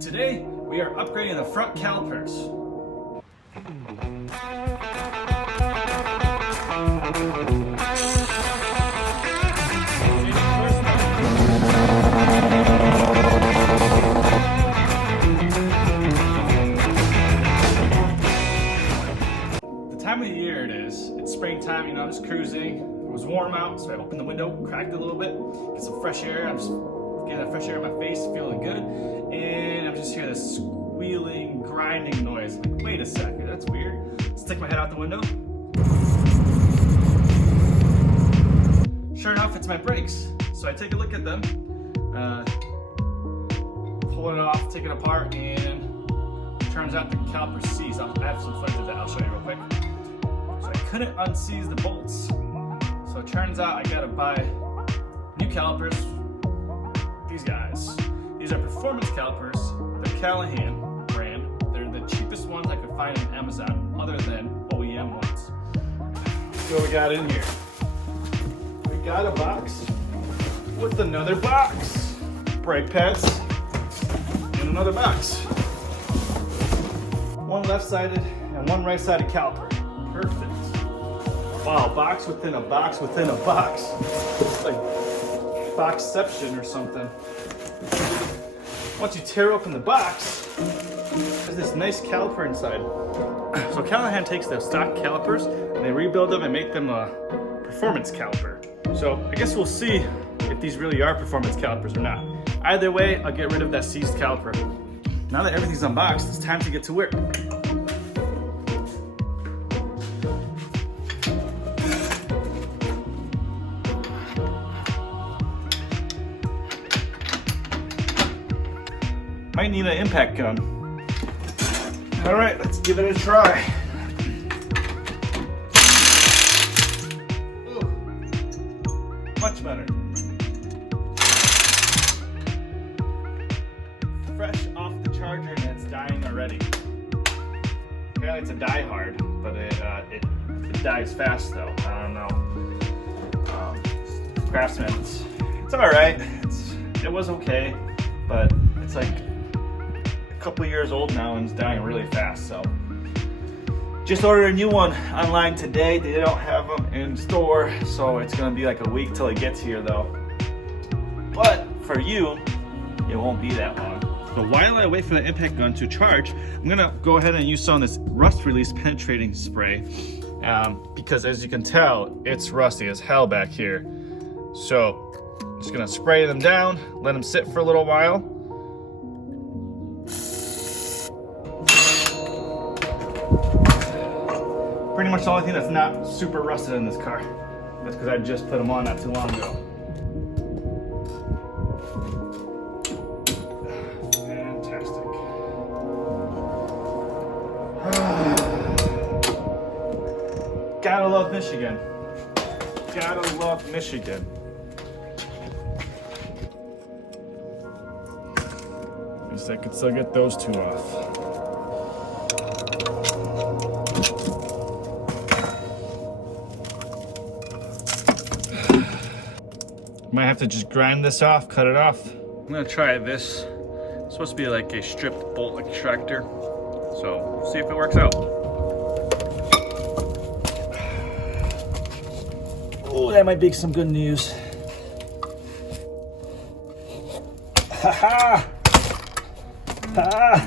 Today, we are upgrading the front calipers. The time of the year it is, it's springtime, I'm just cruising. It was warm out, so I opened the window, cracked it a little bit, get some fresh air. I'm just getting that fresh air in my face, feeling good. And I'm just hearing this squealing, grinding noise. I'm like, wait a second, that's weird. Stick my head out the window. Sure enough, it's my brakes. So I take a look at them, pull it off, take it apart, and it turns out the caliper seized. I have some footage of that, I'll show you real quick. So I couldn't unseize the bolts. So it turns out I gotta buy new calipers. These guys. These are performance calipers. They're Callihan brand. They're the cheapest ones I could find on Amazon, other than OEM ones. Let's see what we got in here. We got a box with another box. Brake pads and another box. One left-sided and one right-sided caliper. Perfect. Wow, box within a box within a box. It's like boxception or something. Once you tear open the box, there's this nice caliper inside. So Callihan takes the stock calipers and they rebuild them and make them a performance caliper. So I guess we'll see if these really are performance calipers or not. Either way, I'll get rid of that seized caliper. Now that everything's unboxed, it's time to get to work. Might need an impact gun. All right, let's give it a try. Ooh, much better. Fresh off the charger and it's dying already. Apparently it's a die hard, but it dies fast though. I don't know. Craftsman, it's all right. It was okay, but it's like a couple years old now and it's dying really fast, so just ordered a new one online today. They don't have them in store, so it's gonna be like a week till it gets here though. But for you, it won't be that long. But while I wait for the impact gun to charge, I'm gonna go ahead and use some of this rust release penetrating spray, because as you can tell, it's rusty as hell back here. So I'm just gonna spray them down, let them sit for a little while. Pretty much the only thing that's not super rusted in this car. That's because I just put them on not too long ago. Fantastic. Gotta love Michigan. Gotta love Michigan. At least I could still get those two off. Might have to just grind this off, cut it off. I'm gonna try this. It's supposed to be like a stripped bolt extractor. So, see if it works out. Oh, that might be some good news. Ha ha! Ha!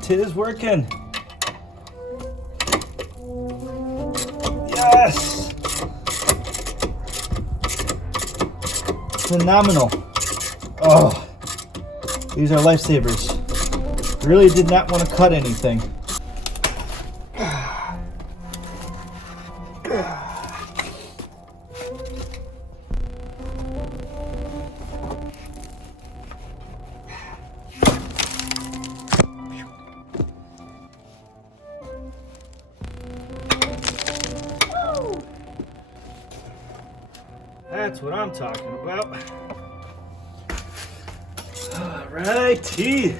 Tis working. Yes! Phenomenal. Oh, these are lifesavers. Really did not want to cut anything. That's what I'm talking about. Alrighty.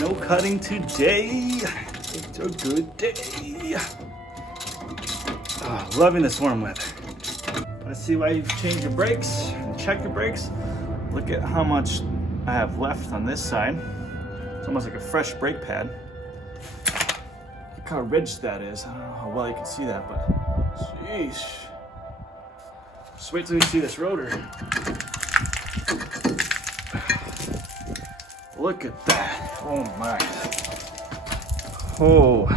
No cutting today. It's a good day. Oh, loving this warm weather. Let's see why you've changed your brakes and check your brakes. Look at how much I have left on this side. It's almost like a fresh brake pad. Look how ridged that is. I don't know how well you can see that, but jeez. Just wait till you see this rotor. Look at that. Oh my. Oh.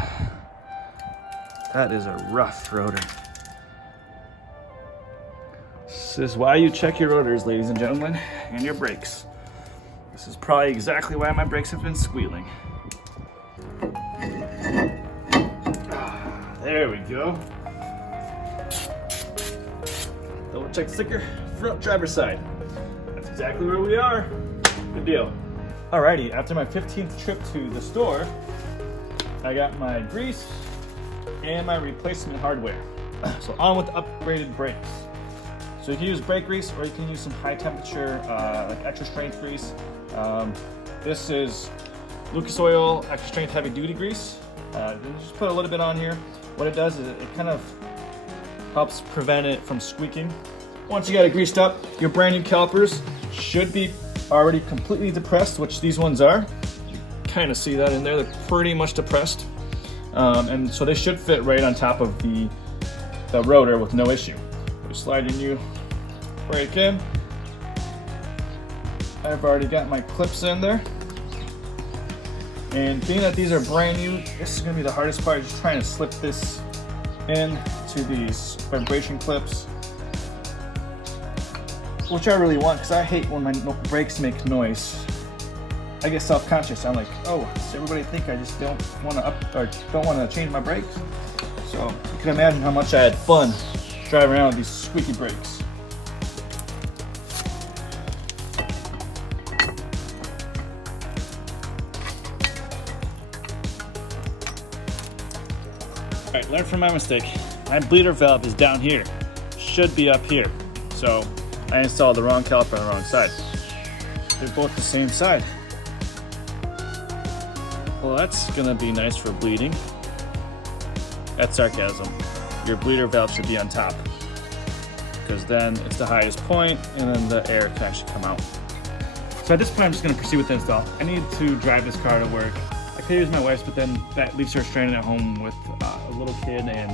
That is a rough rotor. This is why you check your rotors, ladies and gentlemen, and your brakes. This is probably exactly why my brakes have been squealing. There we go. Double check sticker, front driver's side. That's exactly where we are. Good deal. Alrighty, after my 15th trip to the store, I got my grease and my replacement hardware. So on with the upgraded brakes. So you can use brake grease or you can use some high temperature, like extra strength grease. This is Lucas Oil extra strength heavy duty grease. Just put a little bit on here. What it does is it kind of helps prevent it from squeaking. Once you got it greased up, your brand new calipers should be already completely depressed, which these ones are. You kind of see that in there, they're pretty much depressed. And so they should fit right on top of the rotor with no issue. You slide your new brake in. I've already got my clips in there. And being that these are brand new, this is gonna be the hardest part, just trying to slip this in to these vibration clips, which I really want because I hate when my brakes make noise. I get self-conscious. I'm like, oh, does everybody think I just don't want to change my brakes? So you can imagine how much I had fun driving around with these squeaky brakes. All right, learn from my mistake. My bleeder valve is down here. Should be up here. So I installed the wrong caliper on the wrong side. They're both the same side. Well, that's gonna be nice for bleeding. That's sarcasm. Your bleeder valve should be on top, because then it's the highest point and then the air can actually come out. So at this point, I'm just gonna proceed with the install. I need to drive this car to work. I could use my wife's, but then that leaves her stranded at home with a little kid, and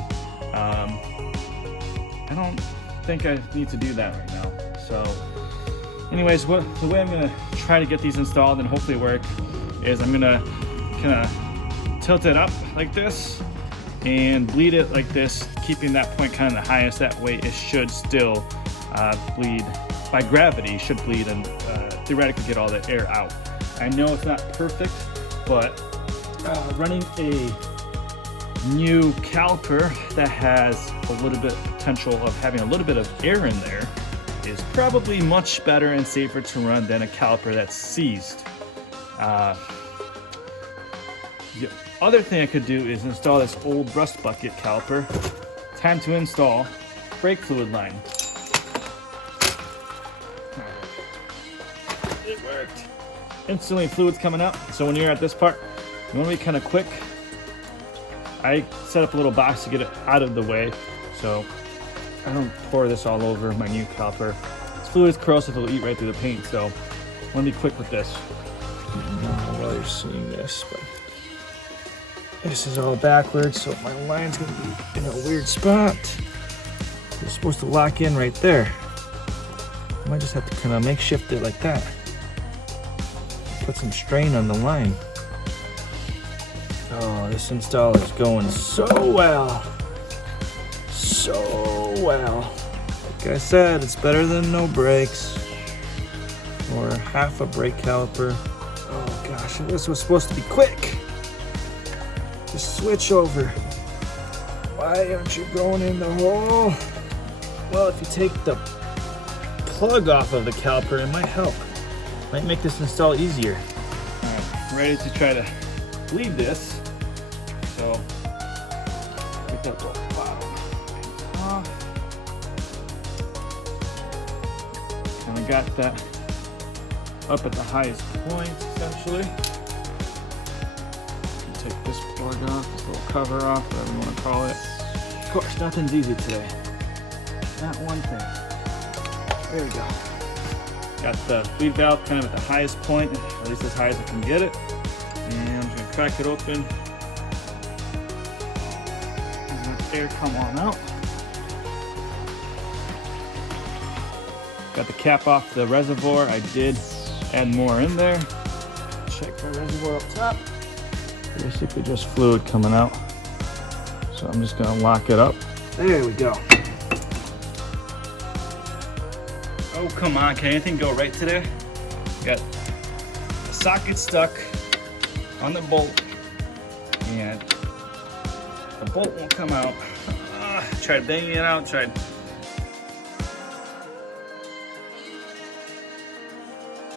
I don't think I need to do that right now. So anyways, the way I'm gonna try to get these installed and hopefully work is I'm gonna kind of tilt it up like this and bleed it like this, keeping that point kind of the highest. That way it should still bleed by gravity, should bleed and theoretically get all the air out. I know it's not perfect, but running a new caliper that has a little bit potential of having a little bit of air in there is probably much better and safer to run than a caliper that's seized. The other thing I could do is install this old rust bucket caliper. Time to install brake fluid line. It worked. Instantly fluid's coming out. So when you're at this part, you want to be kind of quick. I set up a little box to get it out of the way so I don't pour this all over my new caliper. This fluid is corrosive, it'll eat right through the paint, so I want to be quick with this. I don't know how well you're seeing this, but this is all backwards, so my line's going to be in a weird spot. It's supposed to lock in right there. I might just have to kind of makeshift it like that. Put some strain on the line. Oh, this install is going so well. So well. Like I said, it's better than no brakes or half a brake caliper. Oh gosh, this was supposed to be quick. Just switch over. Why aren't you going in the hole? Well, if you take the plug off of the caliper, it might help. Might make this install easier. All right, ready to try to bleed this. So, get that little bottom off. And I got that up at the highest point, essentially. Take this plug off, this little cover off, whatever you want to call it. Of course, nothing's easy today. Not one thing. There we go. Got the bleed valve kind of at the highest point, at least as high as I can get it. And I'm just gonna crack it open. And let air come on out. Got the cap off the reservoir. I did add more in there. Check the reservoir up top. Basically just fluid coming out. So I'm just gonna lock it up. There we go. Oh, come on, can anything go right today? Got the socket stuck on the bolt and the bolt won't come out. Tried banging it out, tried